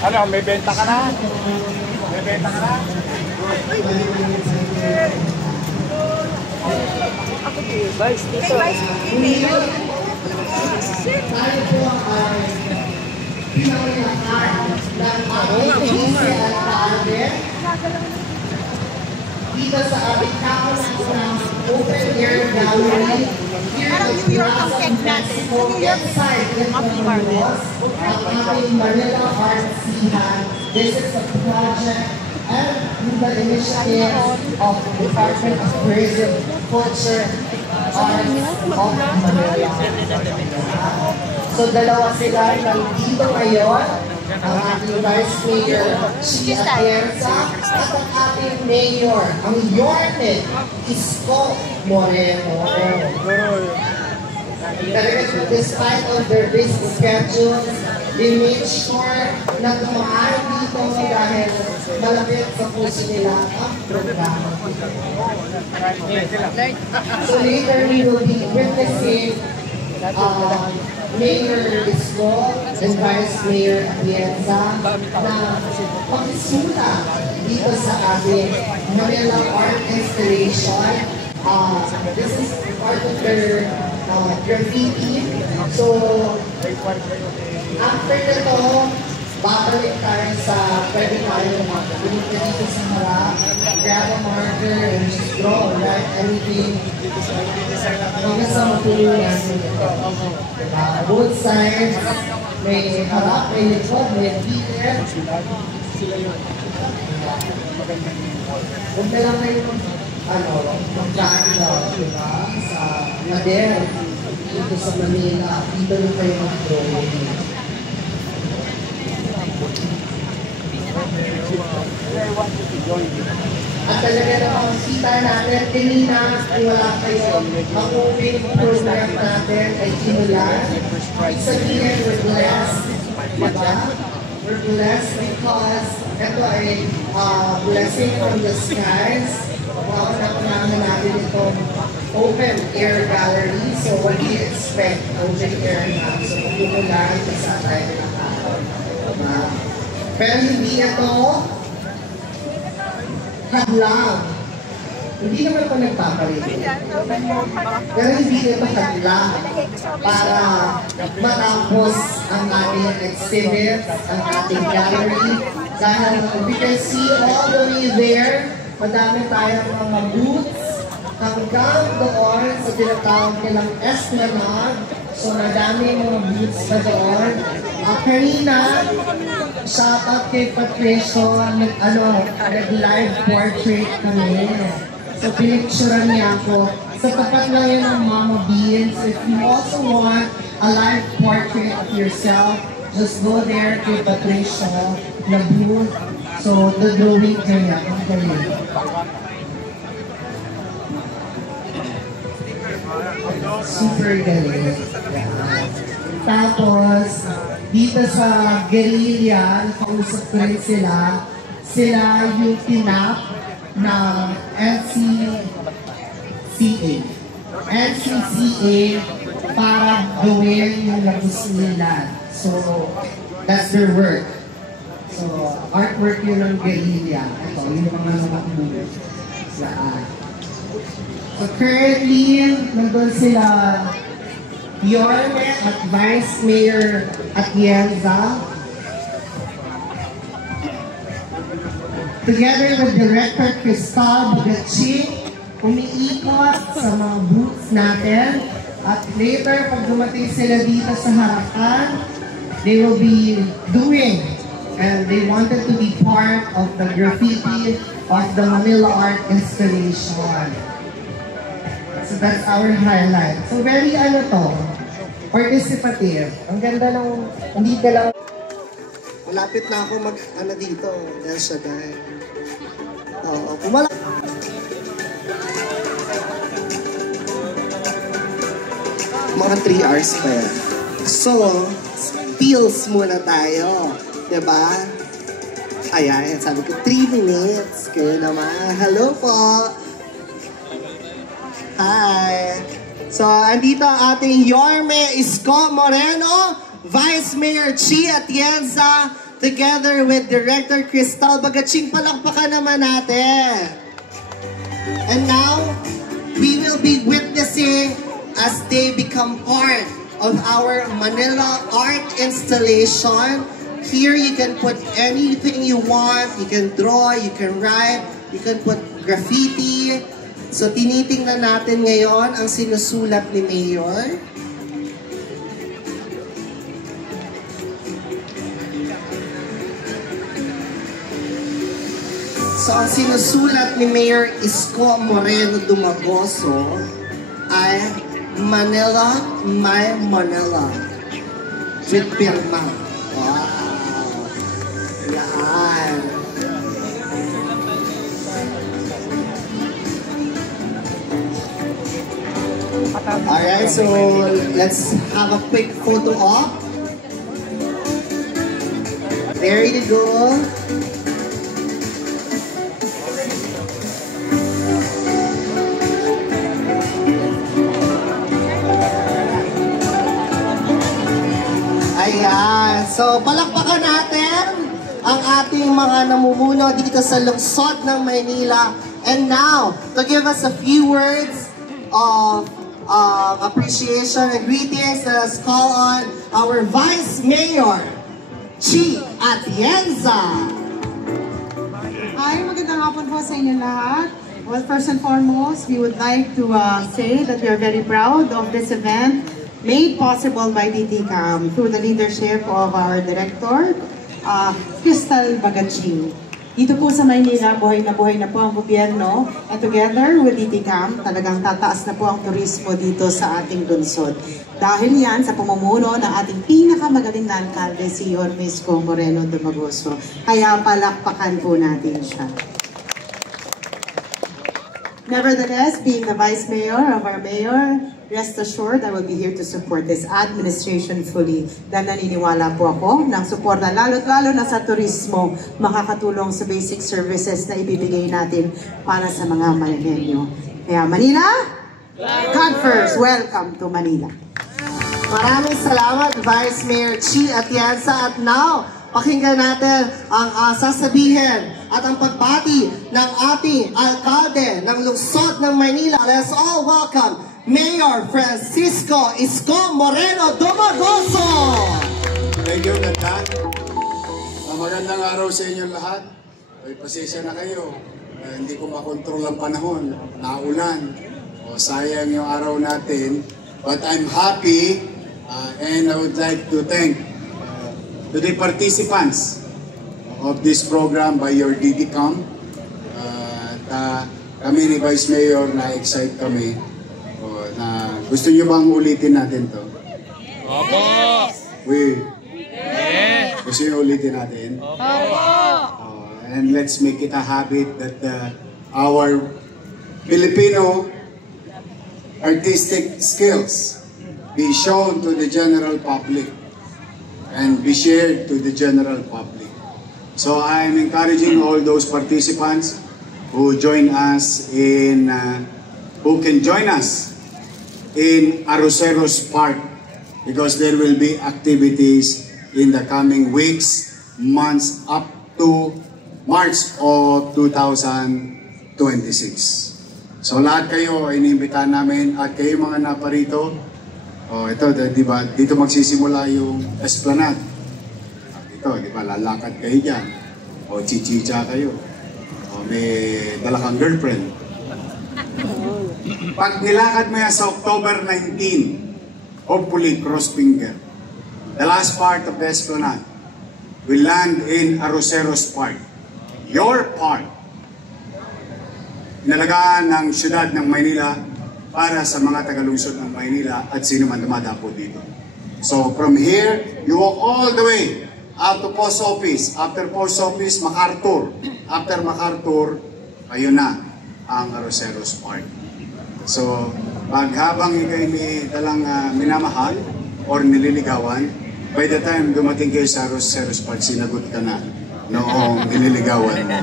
Ano, may benta ka na? May benta ka na? Ako po, Vice dito. Hey, Vice, email. Shit. Dito sa Abitao ng Open Air Gallery. Parang New York ang tech natin. New York Coffee Market. Ang ating Manila Art Sihan. This is a project and the initiative of the Department of Tourism, Culture, Arts of Manila. So dalawa sila nandito ngayon. Ang ating Vice Mayor, Chi Atienza, at ang ating Mayor, ang Yorme, Isko Moreno. Despite of their busy schedules, they made sure na tumaan dito dahil malapit sa puso nila ang programa. So later we will be witnessing Mayor Isko and Vice Mayor Atienza na pagsusulat dito sa ating Manila Art Installation. This is part of their graffiti. So, after nito, babalik tayo sa pwede tayo pumunta dito sa harap, grab a marker and just draw, right? Anything. Hanggang sa matulungan natin ito. Both sides, may harap, may likod, may detail. Huwag na lang kayo mag-ganda, diba? Sa Mader, dito sa Manila, dito na kayo mag-drawing. At talaga namang kita natin, kanina wala kayo mag-open program natin ay kinulan. Sabihin, we're blessed, diba? We're blessed because ito ay blessing from the skies. Wow, nakunahan natin itong open air gallery. So what do you expect? Open air na. So magkumulan sa tayo ng araw. Diba? Pero hindi ito hadlang. Hindi naman ito nagpapalitin. Pero hindi ito hadlang para matapos ang ating exhibit, ang ating gallery. Dahil we can see all the way there, madami tayong mga booths hanggang doon sa tinatawag nilang Esplanade. So madami mga booths na doon. Kanina, shoutout kay Patricio, nag-live portrait kami. So, pinicturean niya ako. Sa tapat lang yun ng Mama Beans. If you also want a live portrait of yourself, just go there kay Patricio, na booth. So, the drawing kanya. Super galing. Tapos, dito sa guerrilla, nakausap ko rin sila. Sila yung tinap ng NCCA. NCCA para gawin yung gusto nila. So, that's their work. So, artwork yun ng guerrilla. Ito, yung mga nakatulog. So, currently, nandun sila Yorme at Vice Mayor Atienza. Together with Director Cristal Bagaching, umiikot sa mga booths natin. At later, pag dumating sila dito sa harapan, they will be doing, and they wanted to be part of the graffiti of the Manila Art Installation. So that's our highlight. So very participative. Ang ganda ng, hindi ka lang. Malapit na ako dito, El Shaddai. Oo, mga 3 hours pa yan. So, feels muna tayo. Diba? Ayan, sabi ko 3 minutes. Kayo naman. Hello po. Hi. So, andito ang ating Yorme Isko Moreno, Vice Mayor Chi Atienza, together with Director Cristal Bagaching. Palakpakan naman natin. And now, we will be witnessing as they become part of our Manila art installation. Here you can put anything you want. You can draw, you can write, you can put graffiti. So tinitingnan natin ngayon ang sinusulat ni Mayor. So ang sinusulat ni Mayor Isko Moreno Dumagoso ay Manila, my Manila. With pirma. Wow. Yan. Alright, so let's have a quick photo op. There you go. Ayan. So, palakpakan natin ang ating mga namumuno dito sa lungsod ng Maynila. And now, to give us a few words of appreciation and greetings, let us call on our Vice Mayor, Chi Atienza. Hi, magandang hapon po sa inyo lahat. Well, first and foremost, we would like to say that we are very proud of this event made possible by DTCAM through the leadership of our Director, Cristal Bagaching. Dito po sa Maynila, buhay na po ang gobyerno, and together with DTCAM, talagang tataas na po ang turismo dito sa ating lungsod. Dahil yan sa pamumuno ng ating pinakamagaling na alkalde, si Yorme Isko Moreno Dumagoso. Kaya palakpakan po natin siya. Nevertheless, being the Vice Mayor of our Mayor, rest assured, I will be here to support this administration fully. Dahil naniniwala po ako ng suporta, lalo na sa turismo, makakatulong sa basic services na ibibigay natin para sa mga Manileño. Kaya Manila, God first, welcome to Manila. Maraming salamat, Vice Mayor Chi Atienza. At now, pakinggan natin ang sasabihin at ang pagbati ng ating alkalde ng lungsod ng Maynila. Let's all welcome Mayor Francisco Isko Moreno Dumagoso! Thank you, Nathan. Magandang araw sa inyo lahat. Ay, pasensya na kayo. Hindi ko makontrol ang panahon. Naulan. O sayang yung araw natin. But I'm happy and I would like to thank to the participants of this program by your DDCAM. Kami ni Vice Mayor na-excite kami. Na gusto nyo bang ulitin natin to? Opo! Yes! Gusto nyo ulitin natin? Opo! And let's make it a habit that our Filipino artistic skills be shown to the general public and be shared to the general public. So I'm encouraging all those participants who join us who can join us in Arroceros Park because there will be activities in the coming weeks, months up to March of 2026. So lahat kayo ay inimbitahan namin at kayo mga naparito. Ito, di ba, dito magsisimula yung Esplanade. Ito, di ba, lalakad kayo dyan. Chichicha kayo. May dala kang girlfriend. Pag nilakad mo yan sa October 19, hopefully cross finger, the last part of the Esplanade will land in Arroceros Park. Your park. Inalagaan ng siyudad ng Maynila para sa mga tagalungsod ng Maynila at sino man dumadapo dito. So from here, you walk all the way out to Post Office. After Post Office, MacArthur. After MacArthur, ayun na ang Arroceros Park. So, habang ikay may dalang minamahal or nililigawan, by the time dumating kayo sa Arroceros Park, sinagot ka na noong nililigawan mo.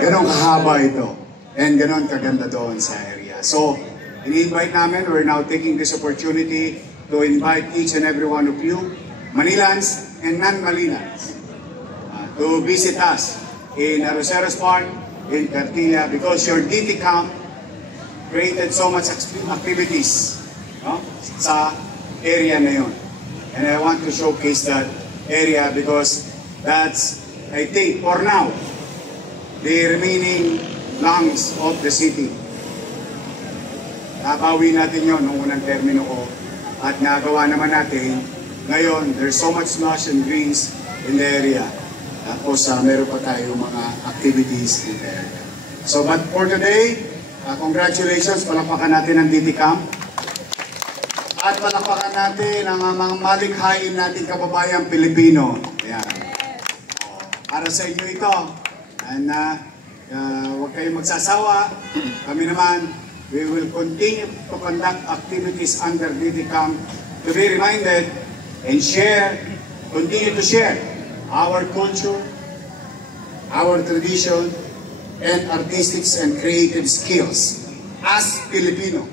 Ganun kahaba ito. And ganun kaganda doon sa area. So, ini-invite namin, we're now taking this opportunity to invite each and every one of you, Manilans and non-Manilans, to visit us in Arroceros Park, in Cartilla, because your DT camp created so much activities, no, sa area na yun. And I want to showcase that area because that's, I think, for now, the remaining lungs of the city. Nabawi natin yun noong unang termino ko at nagawa naman natin. Ngayon, there's so much lush and greens in the area. Tapos meron pa tayo mga activities in the area. So, but for today, congratulations, palakpakan natin ang DT Camp. At palakpakan natin ang mga malikhain nating kababayang Pilipino. Ayan. Para sa inyo ito. And huwag kayong magsasawa. Kami naman, we will continue to conduct activities under DT Camp to be reminded and share, continue to share our culture, our tradition, and artistic and creative skills as Filipino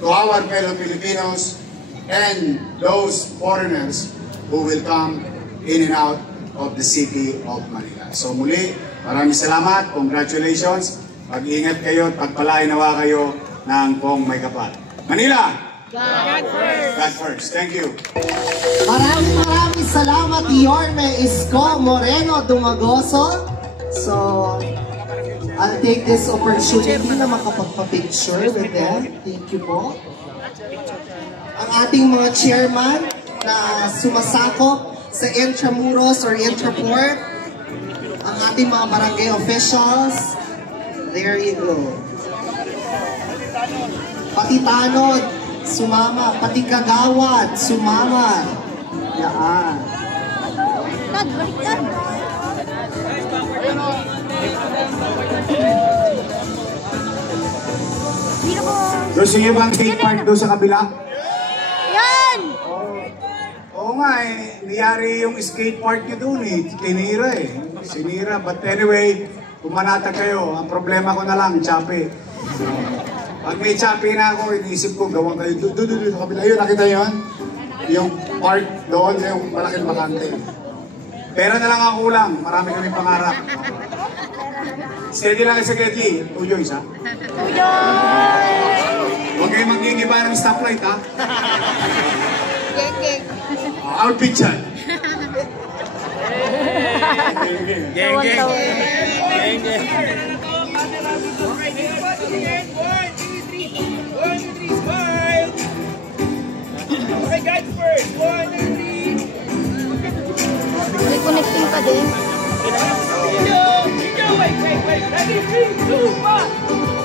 to our fellow Filipinos and those foreigners who will come in and out of the city of Manila. So muli, maraming salamat, congratulations, mag-ingat kayo at pagpalain nawa kayo ng buong may kapal. Manila! God first! God first. Thank you. Maraming salamat, Yorme Isko Moreno Dumagoso. So, I'll take this opportunity na makapagpa-picture with them. Thank you po. Ang ating mga chairman na sumasakop sa Intramuros or Intraport. Ang ating mga barangay officials. There you go. Pati Tanod, sumama. Pati Kagawad, sumama. Yaan. Baliktad! Gusto niyo bang skate park doon sa kabila? Yan! Oo nga eh, niyari yung skate park niyo doon eh, tinira eh, sinira. But anyway, pumanatag kayo, ang problema ko na lang, chape. Pag may chape na ako, iniisip ko, gawang kayo doon sa kabila. Ayun, nakita yun? Yung park doon, yung malaking bakante. Pera na lang ang kulang, marami kami pangarap. Steady lang kayo sa Gedli, tuyo isa. Huwag kayo magnigiba ng stoplight ha. Geng-geng. Outfit yan. Geng-geng. Okay, guys, first. 1, 2, 3. May connecting pa din. Wait. Ready, 3, 2, 1.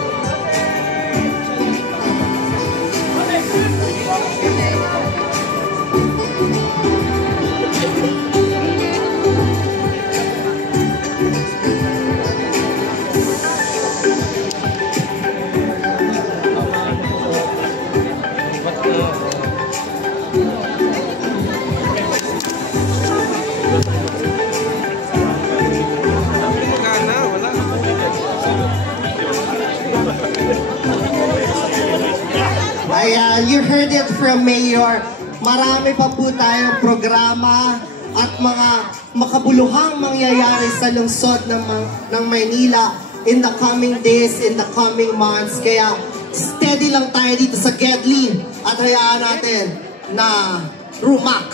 Ayan, you heard it from Mayor. Marami pa po tayong programa at mga makabuluhang mangyayari sa lungsod ng Maynila in the coming days, in the coming months. Kaya steady lang tayo dito sa Gedli at hayaan natin na rumak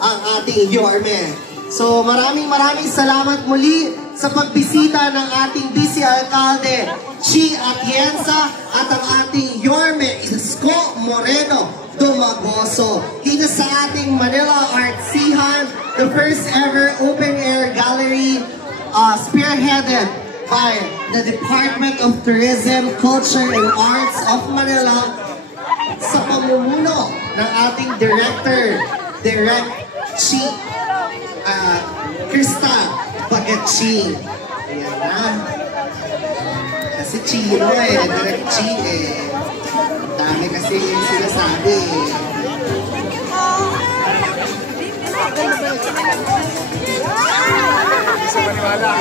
ang ating Yorme. So maraming salamat muli sa pagbisita ng ating Vice Alcalde Chi Atienza at ang ating Yorme Isko Moreno Dumagoso. Dito sa ating Manila Artsihan, the first ever open air gallery spearheaded by the Department of Tourism, Culture and Arts of Manila sa pamumuno ng ating Director, Direct Chi Krista Bagatchi. Ayan na. Kasi Chino Direct Chi dami kasi yung sinasabi Sa maniwala.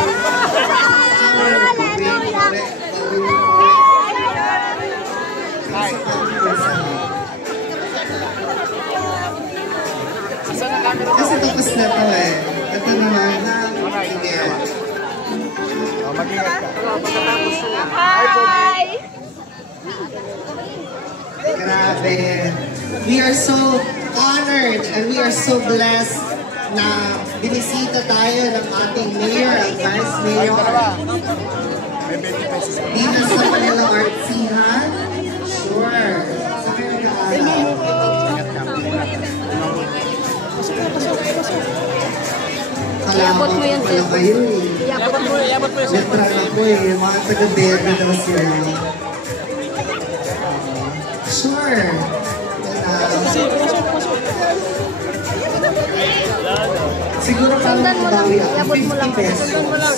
Kasi tapos na to Ito naman sige. Mag-ingat ka. Hi! Grabe. We are so honored and we are so blessed na binisita tayo ng ating mayor at vice mayor dito sa Manila Artsihan. Sure. Sa kayo Iabot mo yan, pala kayo Iabot mo. Letran ako mga taga-bebe daw sila. Sure. Siguro parang madawi ako. Iabot mo lang. 50 pesos. Sundan mo lang.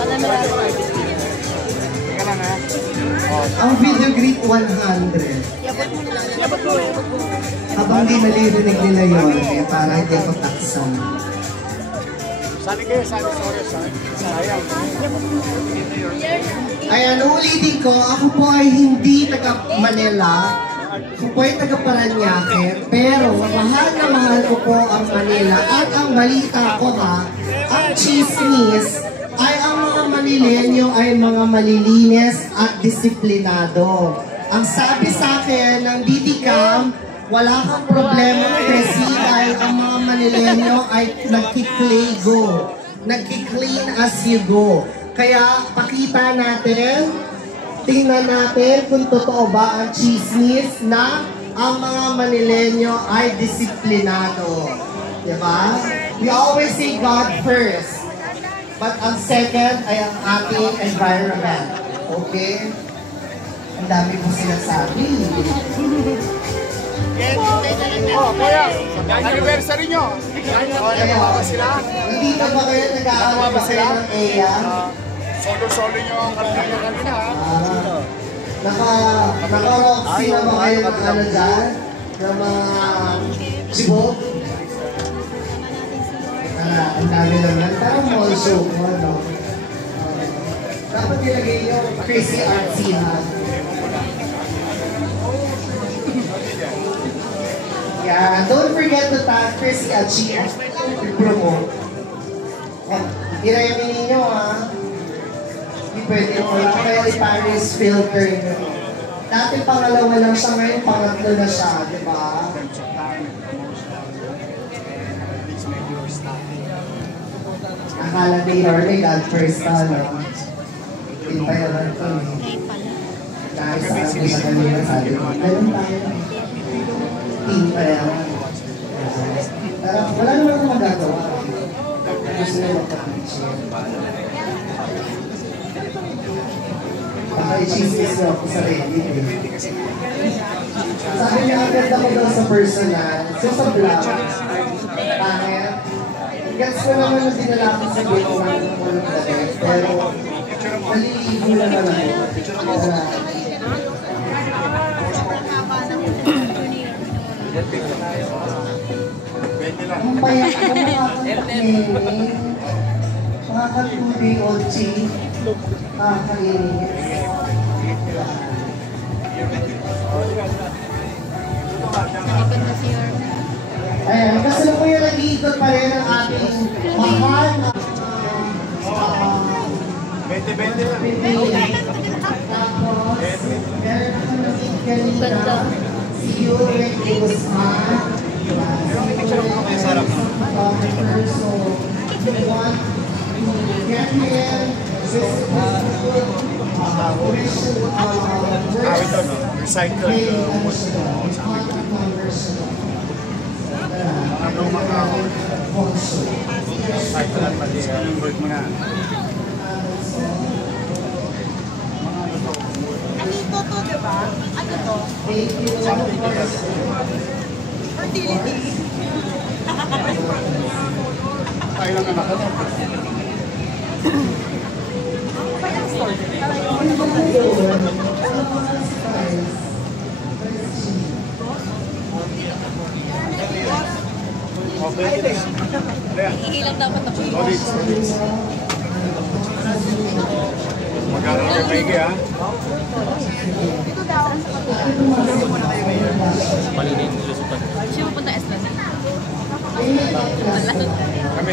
Alam mo lang. Ang video greet 100. Iabot mo. Habang di nalirinig nila yun, para hindi ko taksan. Sali kayo, sorry. Sayang. Ayan, ulitin ko, ako po ay hindi taga Manila. Ako po ay taga Paranaque. Pero mahal ko po ang Manila. At ang balita ko ang chismis ay ang mga Manileño ay mga malilinis at disiplinado. Ang sabi sa akin ng DTCAM, wala kang problema kasi dahil ang mga Manileño ay nagkiklego. Nagkiclean as you go. Kaya pakita natin, tingnan natin kung totoo ba ang chismis na ang mga Manileño ay disiplinado. Diba? We always say God first. But ang second ay ang ating environment. Okay? Ang dami ko sinasabi. Kuya, anniversary nyo. Nagawa ba sila? Hindi na ba kayo nag-aaral ba kayo ng EA? Solo-solo nyo ang kanina ha? Naka-roxy na ba kayo ng ano dyan? Ng mga sibog? Ang dami naman. Parang mall show ko, no? Dapat nilagay nyo crazy artsy ha? Yeah, don't forget to tag Chrissy Achi to promote. Irayamin ninyo ha. Hindi pwede mo lang. Kaya i-Paris filter nyo. Dati pangalawa lang siya, ngayon pangatlo na siya, di ba? Akala ni Yorme, God first na, no? Hintay naman ito, no? Dahil sa akin sa kanila, sabi ko, ganun tayo, no? Hintay naman. Pero wala naman akong magagawa. Gusto nila magpa-picture. Baka i-chismis na ako sa Reddit, eh. Sabi niya, agad ako daw sa personal. So sa vlog, pangit. Gets ko naman na dinala ko sa video ng walang dagat. Pero, naliligo na naman ako. Ang payak ko makakatakinig. Makakatubig o chi. Makakainis. Ayan, kasi po yung nag-iikot pa rin ang ating mahal na 20-20 lang. tapos meron ako nag-iikot kanina si Yuri Guzman. So, we want to get him Ito, no? Recycle. Ano mga recycle at pati ang word mo na. Anito to, di ba? Ano to? Fertility. Tayo lang anak ko. Iilang dapat ako. Mag-aaral kayo maigi, ha? Dito daw. Siya pupunta Esplanade. Kami.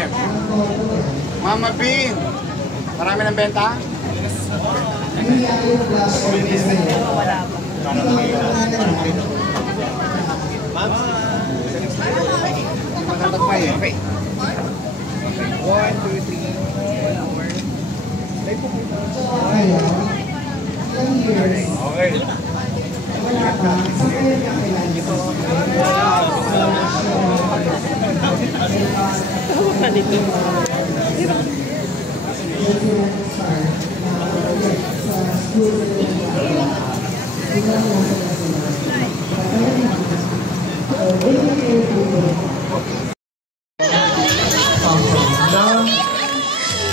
Mama Bean, marami ng benta? Wala pa. Matatagpay eh. Okay. 1, 2, 3, 4. Okay.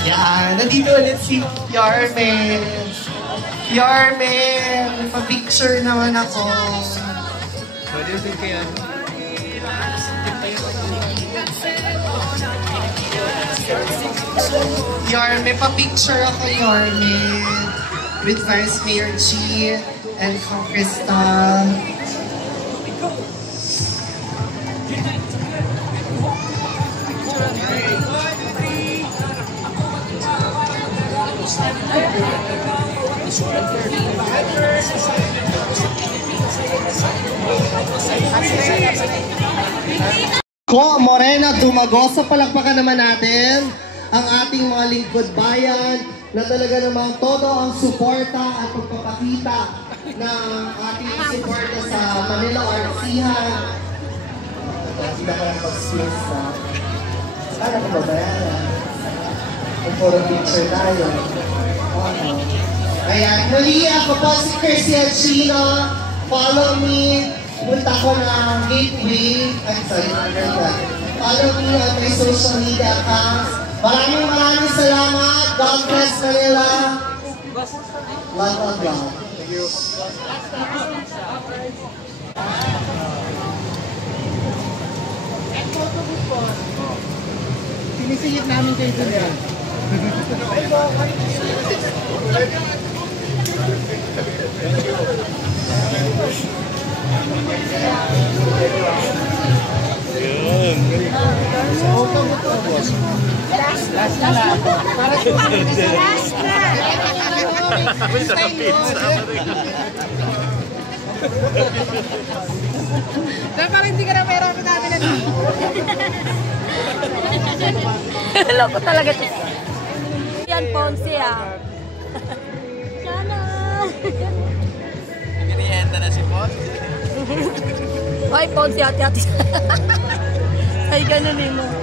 Yan, nandito ulit si Yarme. Yarme, pa-picture naman ako. Yarme, pa-picture ako, Yarme. With Vice Mayor G and Crystal. Ko Morena Dumagosa, palakpakan naman natin ang ating mga lingkod bayan na talaga namang todo ang suporta at pagpapakita ng ating suporta sa Manila Artsihan. Hindi ko lang pag-space sa sana ko ba yan? May photo picture tayo. Ayan, muli ako po si Chrissy Achino. Follow me. Punta ko ng Gateway. Ay, sorry, follow me on my social media accounts. Maraming salamat. God bless Manila. Love, love, love. Thank you. Sinisingit namin kayo dun yan. Last na lang. Para sa last na. Dapat hindi ka na meron ko namin na dito. Loko talaga ito. Yan, Ponce, ah. Sana. Giniyenta na si Ponce. Ay, Ponce, hati-hati. Ay, ganun mo.